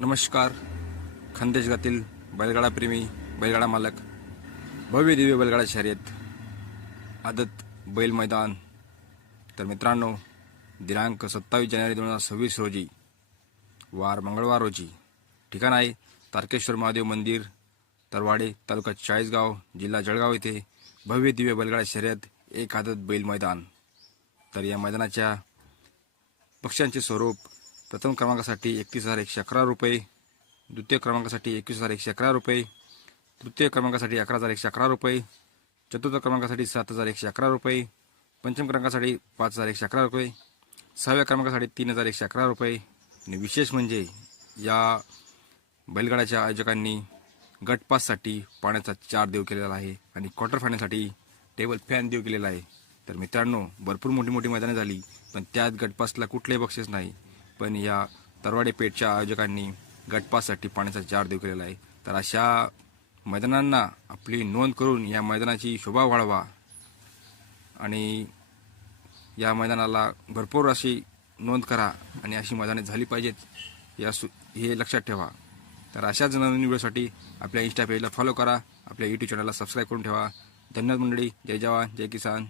नमस्कार. खानदेशातील बैलगाडा प्रेमी, बैलगाडा मालक, भव्य दिव्य बैलगाडा शर्यत आदत बैल मैदान. तर मित्रांनो, दिनांक 27 जानेवारी 2026 रोजी वार मंगळवार रोजी ठिकाण आहे तारकेश्वर महादेव मंदिर, तरवाडे, तालुका चाळीसगाव, जिल्हा जळगाव येथे भव्य दिव्य बैलगाडा शर्यत एक आदत बैल मैदान. तर या मैदानाच्या बक्षिसांचे स्वरूप प्रथम क्रमांकासाठी 31,111 रुपये, द्वितीय क्रमांकासाठी 21,111 रुपये, तृतीय क्रमांकासाठी 11,111 रुपये, चतुर्थ क्रमांकासाठी 7,111 रुपये, पंचम क्रमांकासाठी 5,111 रुपये, सहाव्या क्रमांकासाठी 3,111 रुपये. आणि विशेष म्हणजे या बैलगाड्याच्या आयोजकांनी गटपाससाठी पाण्याचा 4 देव केलेला आहे आणि क्वार्टर फायनलसाठी टेबल फॅन देव केलेला आहे. तर मित्रांनो, भरपूर मोठी मोठी मैदाने झाली, पण त्यात गटपासला कुठलेही बक्षीस नाही. पण या तरवाडे पेठच्या आयोजकांनी गटपाससाठी पाण्याचा 4 देव केलेला आहे. तर अशा मैदानांना आपली नोंद करून या मैदानाची शोभा वाढवा आणि या मैदानाला भरपूर अशी नोंद करा आणि अशी मैदाने झाली पाहिजेत हे लक्षात ठेवा. तर अशाच नवीन व्हिडिओसाठी आपल्या इंस्टा पेजला फॉलो करा, आपल्या यूट्यूब चॅनलला सबस्क्राईब करून ठेवा. धन्यवाद मंडळी. जय जवान, जय किसान.